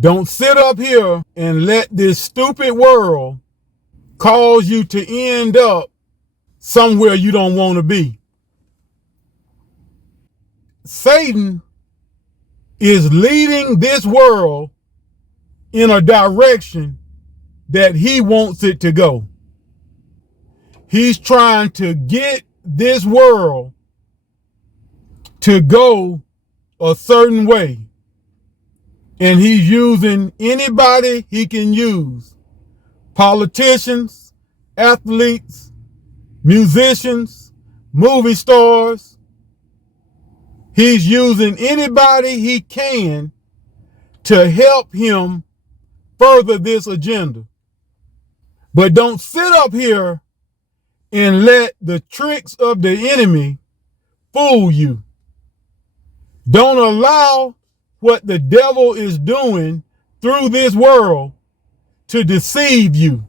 Don't sit up here and let this stupid world cause you to end up somewhere you don't want to be. Satan is leading this world in a direction that he wants it to go. He's trying to get this world to go a certain way. And he's using anybody he can use. Politicians, athletes, musicians, movie stars. He's using anybody he can to help him further this agenda. But don't sit up here and let the tricks of the enemy fool you. Don't allow what the devil is doing through this world to deceive you.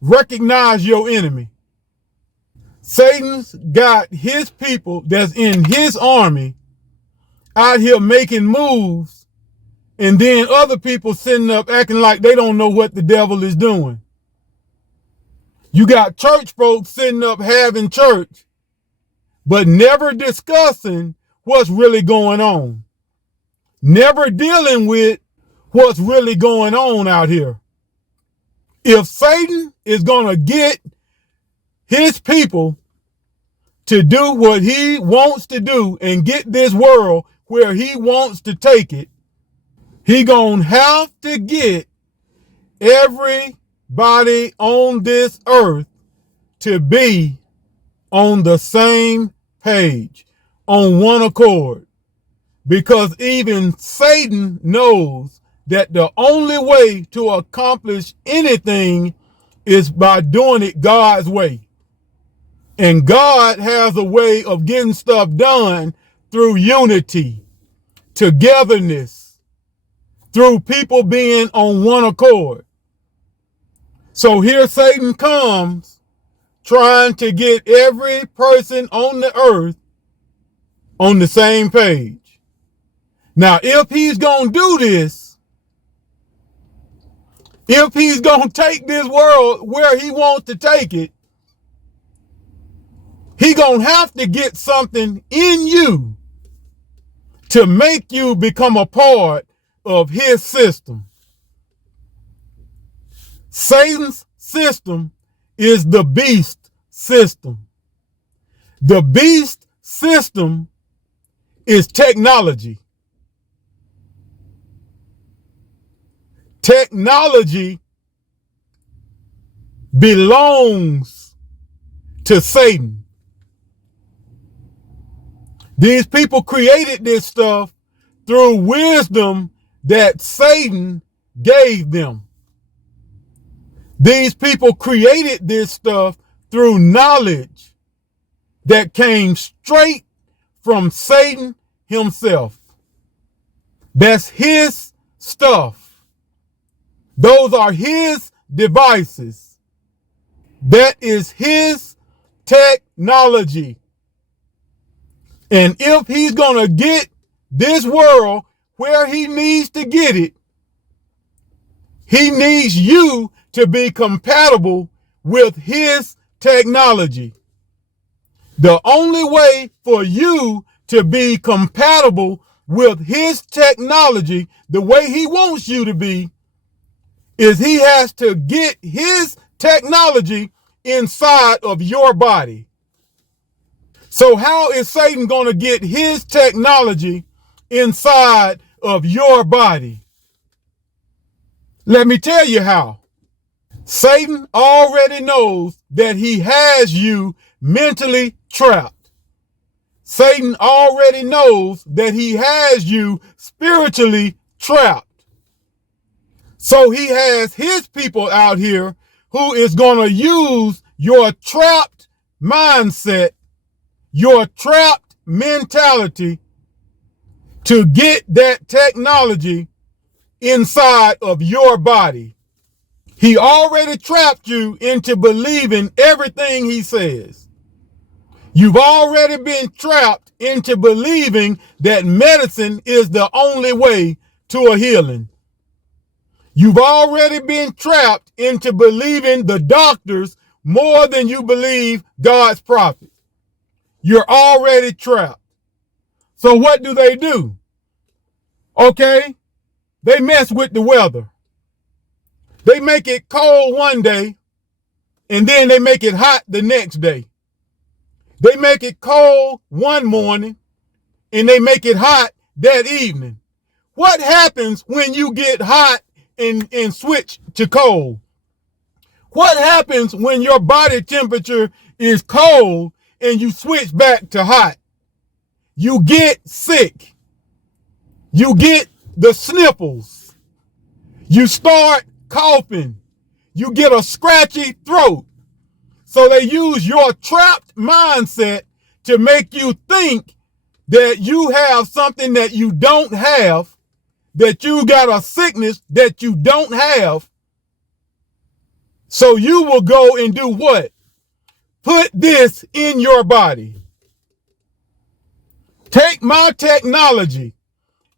Recognize your enemy. Satan's got his people that's in his army out here making moves, and then other people sitting up acting like they don't know what the devil is doing. You got church folks sitting up having church, but never discussing what's really going on. Never dealing with what's really going on out here. If Satan is going to get his people to do what he wants to do and get this world where he wants to take it, he going to have to get everybody on this earth to be on the same page, on one accord. Because even Satan knows that the only way to accomplish anything is by doing it God's way. And God has a way of getting stuff done through unity, togetherness, through people being on one accord. So here Satan comes trying to get every person on the earth on the same page. Now, if he's going to do this, if he's going to take this world where he wants to take it, he going to have to get something in you to make you become a part of his system. Satan's system is the beast system. The beast system is technology. Technology belongs to Satan. These people created this stuff through wisdom that Satan gave them. These people created this stuff through knowledge that came straight from Satan himself. That's his stuff. Those are his devices. That is his technology. And if he's going to get this world where he needs to get it, he needs you to be compatible with his technology. The only way for you to be compatible with his technology, the way he wants you to be, is he has to get his technology inside of your body. So how is Satan going to get his technology inside of your body? Let me tell you how. Satan already knows that he has you mentally trapped. Satan already knows that he has you spiritually trapped. So he has his people out here who is going to use your trapped mindset, your trapped mentality to get that technology inside of your body. He already trapped you into believing everything he says. You've already been trapped into believing that medicine is the only way to a healing. You've already been trapped into believing the doctors more than you believe God's prophets. You're already trapped. So what do? Okay, they mess with the weather. They make it cold one day, and then they make it hot the next day. They make it cold one morning, and they make it hot that evening. What happens when you get hot and switch to cold? What happens when your body temperature is cold and you switch back to hot? You get sick. You get the sniffles. You start coughing. You get a scratchy throat. So they use your trapped mindset to make you think that you have something that you don't have, that you got a sickness that you don't have. So you will go and do what? Put this in your body. Take my technology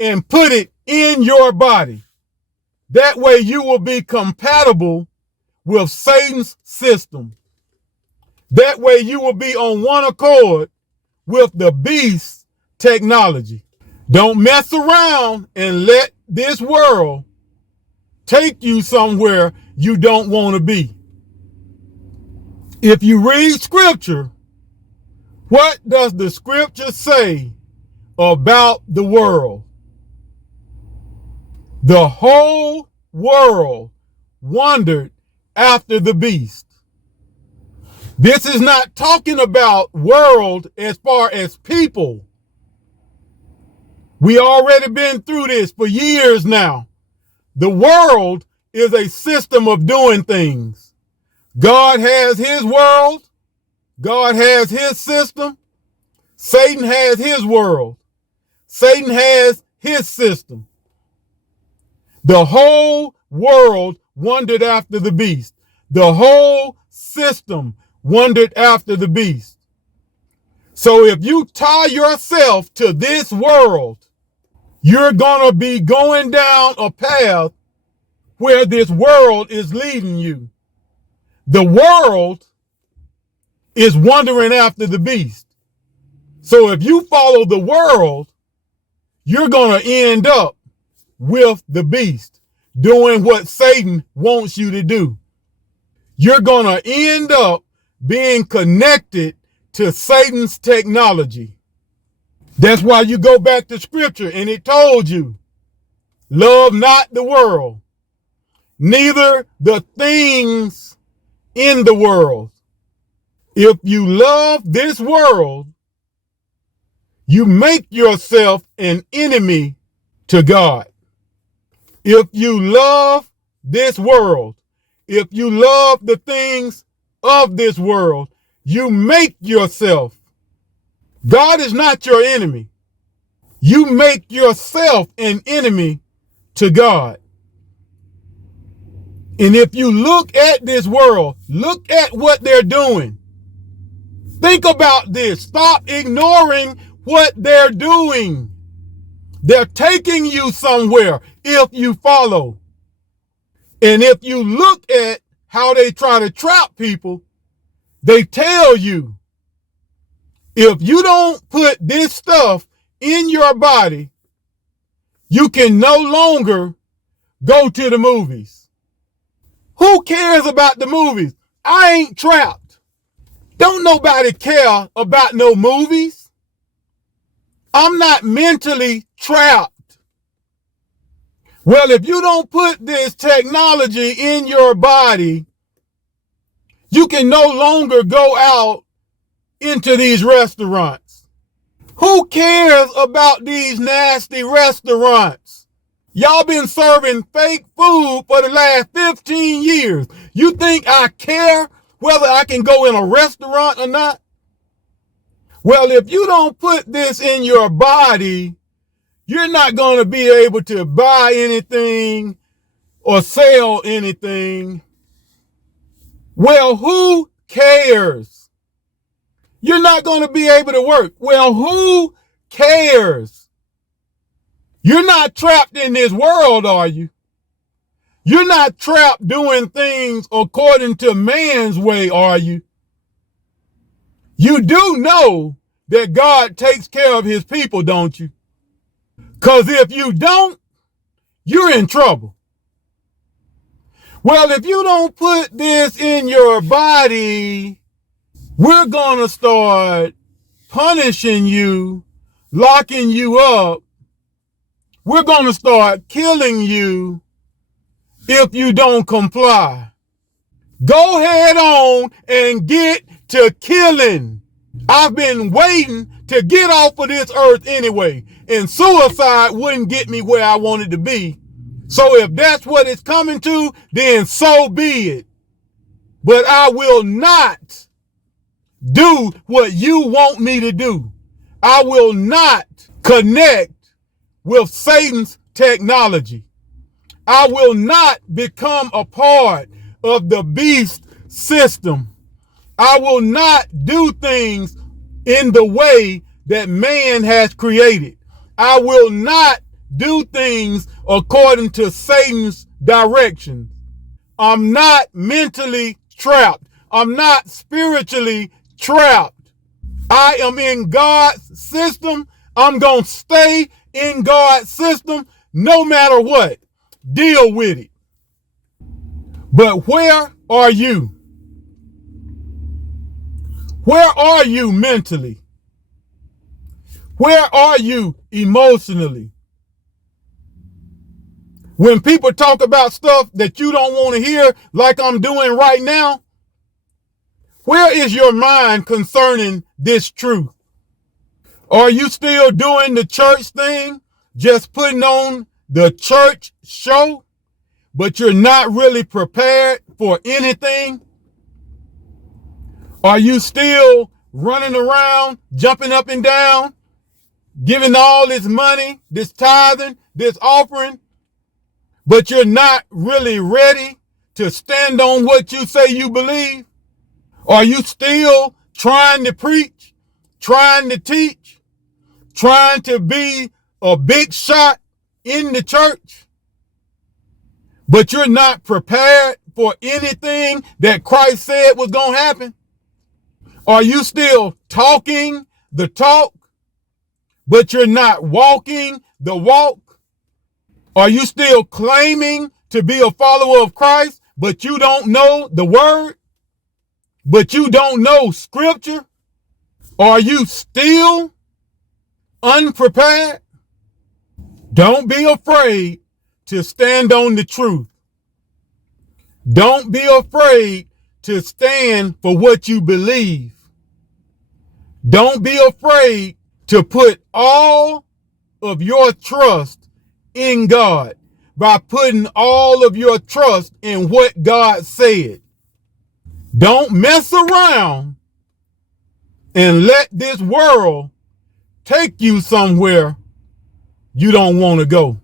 and put it in your body. That way you will be compatible with Satan's system. That way you will be on one accord with the beast's technology. Don't mess around and let this world take you somewhere you don't want to be. If you read scripture, what does the scripture say about the world? The whole world wondered after the beast. This is not talking about world as far as people. We already been through this for years now. The world is a system of doing things. God has his world. God has his system. Satan has his world. Satan has his system. The whole world wondered after the beast. The whole system wondered after the beast. So if you tie yourself to this world, you're going to be going down a path where this world is leading you. The world is wandering after the beast. So if you follow the world, you're going to end up with the beast, doing what Satan wants you to do. You're going to end up being connected to Satan's technology. That's why you go back to scripture and it told you, love not the world, neither the things in the world. If you love this world, you make yourself an enemy to God. If you love this world, if you love the things of this world, you make yourself. God is not your enemy. You make yourself an enemy to God. And if you look at this world, look at what they're doing. Think about this. Stop ignoring what they're doing. They're taking you somewhere if you follow. And if you look at how they try to trap people, they tell you, if you don't put this stuff in your body, you can no longer go to the movies. Who cares about the movies? I ain't trapped. Don't nobody care about no movies. I'm not mentally trapped. Well, if you don't put this technology in your body, you can no longer go out into these restaurants. Who cares about these nasty restaurants? Y'all been serving fake food for the last 15 years. You think I care whether I can go in a restaurant or not? Well, if you don't put this in your body, you're not going to be able to buy anything or sell anything. Well, who cares? You're not going to be able to work. Well, who cares? You're not trapped in this world, are you? You're not trapped doing things according to man's way, are you? You do know that God takes care of his people, don't you? Because if you don't, you're in trouble. Well, if you don't put this in your body, we're going to start punishing you, locking you up. We're going to start killing you if you don't comply. Go head on and get to killing. I've been waiting to get off of this earth anyway, and suicide wouldn't get me where I wanted to be. So if that's what it's coming to, then so be it. But I will not do what you want me to do. I will not connect with Satan's technology. I will not become a part of the beast system. I will not do things in the way that man has created. I will not do things according to Satan's direction. I'm not mentally trapped. I'm not spiritually trapped. I am in God's system. I'm going to stay in God's system no matter what. Deal with it. But where are you? Where are you mentally? Where are you emotionally? When people talk about stuff that you don't want to hear, like I'm doing right now, where is your mind concerning this truth? Are you still doing the church thing, just putting on the church show, but you're not really prepared for anything? Are you still running around, jumping up and down, giving all this money, this tithing, this offering, but you're not really ready to stand on what you say you believe? Are you still trying to preach, trying to teach, trying to be a big shot in the church, but you're not prepared for anything that Christ said was going to happen? Are you still talking the talk, but you're not walking the walk? Are you still claiming to be a follower of Christ, but you don't know the word? But you don't know scripture? Are you still unprepared? Don't be afraid to stand on the truth. Don't be afraid to stand for what you believe. Don't be afraid to put all of your trust in God by putting all of your trust in what God said. Don't mess around and let this world take you somewhere you don't want to go.